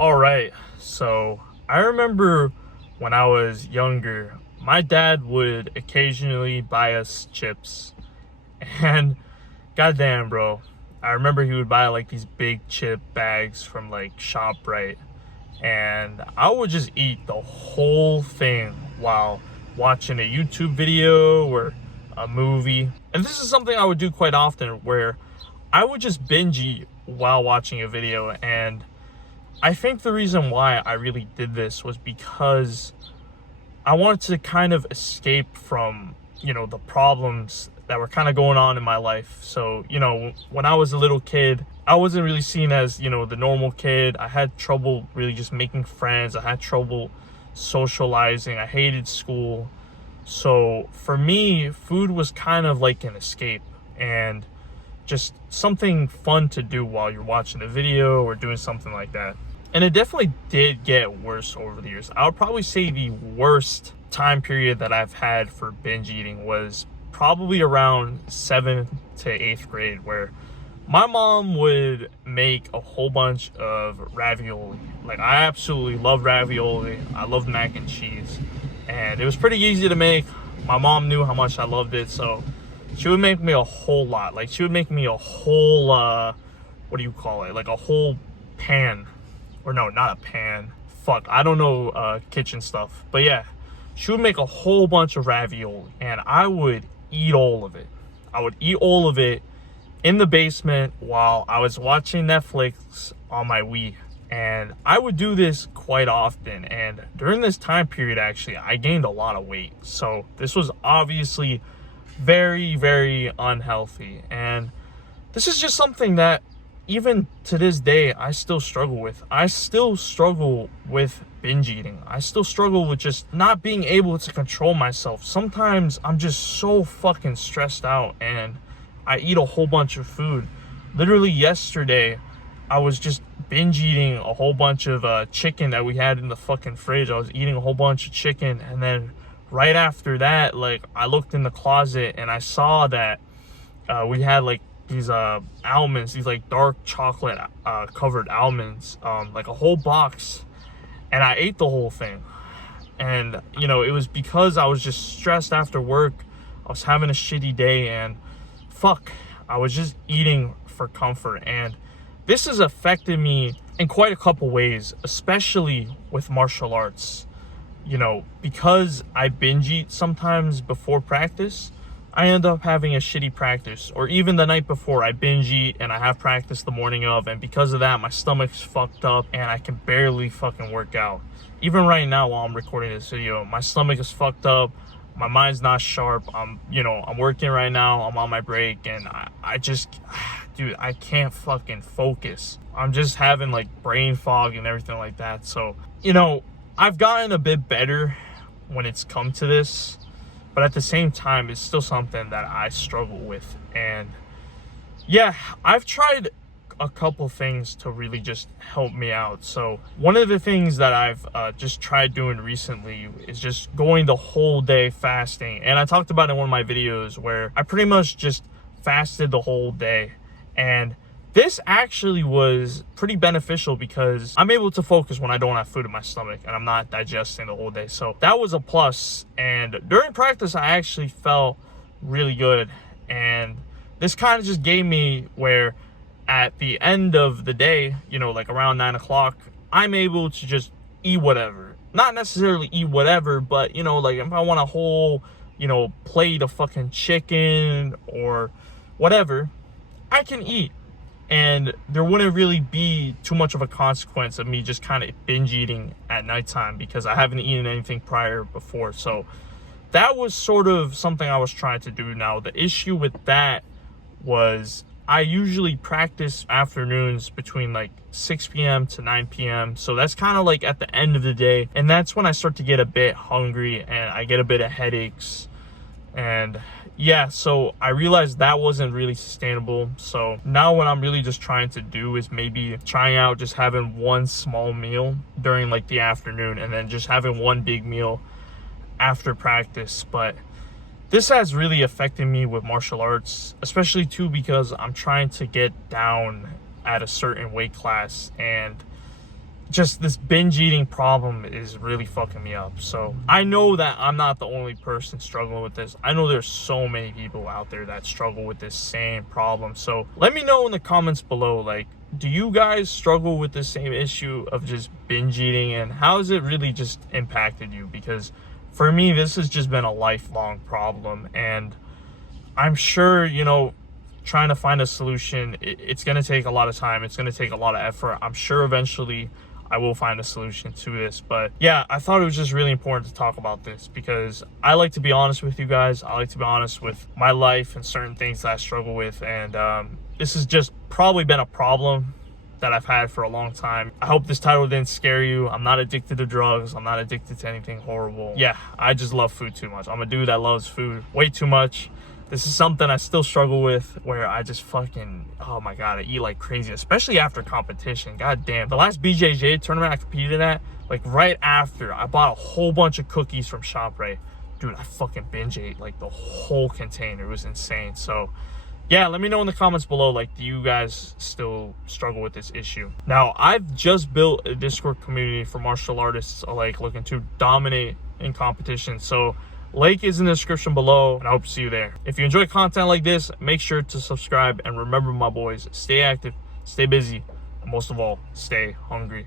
All right, so I remember when I was younger, my dad would occasionally buy us chips. And goddamn, bro, I remember he would buy like these big chip bags from like ShopRite. And I would just eat the whole thing while watching a YouTube video or a movie. And this is something I would do quite often where I would just binge eat while watching a video. And I think the reason why I really did this was because I wanted to kind of escape from, the problems that were kind of going on in my life. So, when I was a little kid, I wasn't really seen as, the normal kid. I had trouble really just making friends. I had trouble socializing. I hated school. So for me, food was kind of like an escape and just something fun to do while you're watching a video or doing something like that. And it definitely did get worse over the years. I would probably say the worst time period that I've had for binge eating was probably around 7th to 8th grade, where my mom would make a whole bunch of ravioli. Like, I absolutely love ravioli. I love mac and cheese. And it was pretty easy to make. My mom knew how much I loved it, so she would make me a whole lot. Like, she would make me a whole, what do you call it? Like a whole pan. Or no, not a pan. Fuck, I don't know kitchen stuff. But yeah, she would make a whole bunch of ravioli. And I would eat all of it. I would eat all of it in the basement while I was watching Netflix on my Wii. And I would do this quite often. And during this time period, actually, I gained a lot of weight. So this was obviously very, very unhealthy. And this is just something that even to this day, I still struggle with. I still struggle with binge eating. I still struggle with just not being able to control myself. Sometimes I'm just so fucking stressed out and I eat a whole bunch of food. Literally yesterday, I was just binge eating a whole bunch of chicken that we had in the fucking fridge. I was eating a whole bunch of chicken, and then right after that, like, I looked in the closet and I saw that we had like these almonds, these like dark chocolate covered almonds, like a whole box, and I ate the whole thing. And it was because I was just stressed after work. I was having a shitty day, and fuck, I was just eating for comfort. And this has affected me in quite a couple ways, especially with martial arts. Because I binge eat sometimes before practice, I end up having a shitty practice. Or even the night before, I binge eat and I have practice the morning of, and because of that, my stomach's fucked up and I can barely fucking work out. Even right now while I'm recording this video, my stomach is fucked up. My mind's not sharp. I'm working right now. I'm on my break, and I just, dude, I can't fucking focus. I'm just having like brain fog and everything like that. So, I've gotten a bit better when it's come to this, but at the same time, it's still something that I struggle with. And yeah, I've tried a couple things to really just help me out. So one of the things that I've just tried doing recently is just going the whole day fasting. And I talked about it in one of my videos where I pretty much just fasted the whole day. And this actually was pretty beneficial because I'm able to focus when I don't have food in my stomach and I'm not digesting the whole day. So that was a plus. And during practice, I actually felt really good. And this kind of just gave me where at the end of the day, like around 9 o'clock, I'm able to just eat whatever. Not necessarily eat whatever, but, like if I want a whole, plate of fucking chicken or whatever, I can eat. And there wouldn't really be too much of a consequence of me just kind of binge eating at nighttime because I haven't eaten anything prior before. So that was sort of something I was trying to do. Now, the issue with that was I usually practice afternoons between like 6 p.m. to 9 p.m. So that's kind of like at the end of the day. And that's when I start to get a bit hungry and I get a bit of headaches. And yeah, so I realized that wasn't really sustainable. So now what I'm really just trying to do is maybe trying out just having one small meal during like the afternoon and then just having one big meal after practice. But this has really affected me with martial arts, especially too because I'm trying to get down at a certain weight class. And just this binge eating problem is really fucking me up. So I know that I'm not the only person struggling with this. I know there's so many people out there that struggle with this same problem. So let me know in the comments below, like, do you guys struggle with the same issue of just binge eating, and how has it really just impacted you? Because for me, this has just been a lifelong problem, and I'm sure, you know, trying to find a solution, it's going to take a lot of time. It's going to take a lot of effort. I'm sure eventually I will find a solution to this. But yeah, I thought it was just really important to talk about this, because I like to be honest with you guys. I like to be honest with my life and certain things that I struggle with. And this has just probably been a problem that I've had for a long time. I hope this title didn't scare you. I'm not addicted to drugs. I'm not addicted to anything horrible. Yeah, I just love food too much. I'm a dude that loves food way too much. This is something I still struggle with, where I just fucking, oh my God, I eat like crazy, especially after competition. God damn. The last BJJ tournament I competed at, like right after, I bought a whole bunch of cookies from ShopRite. Dude, I fucking binge ate like the whole container. It was insane. So yeah, let me know in the comments below, like, do you guys still struggle with this issue? Now, I've just built a Discord community for martial artists alike looking to dominate in competition. So link is in the description below, and I hope to see you there. If you enjoy content like this, make sure to subscribe, and remember, my boys, stay active, stay busy, and most of all, stay hungry.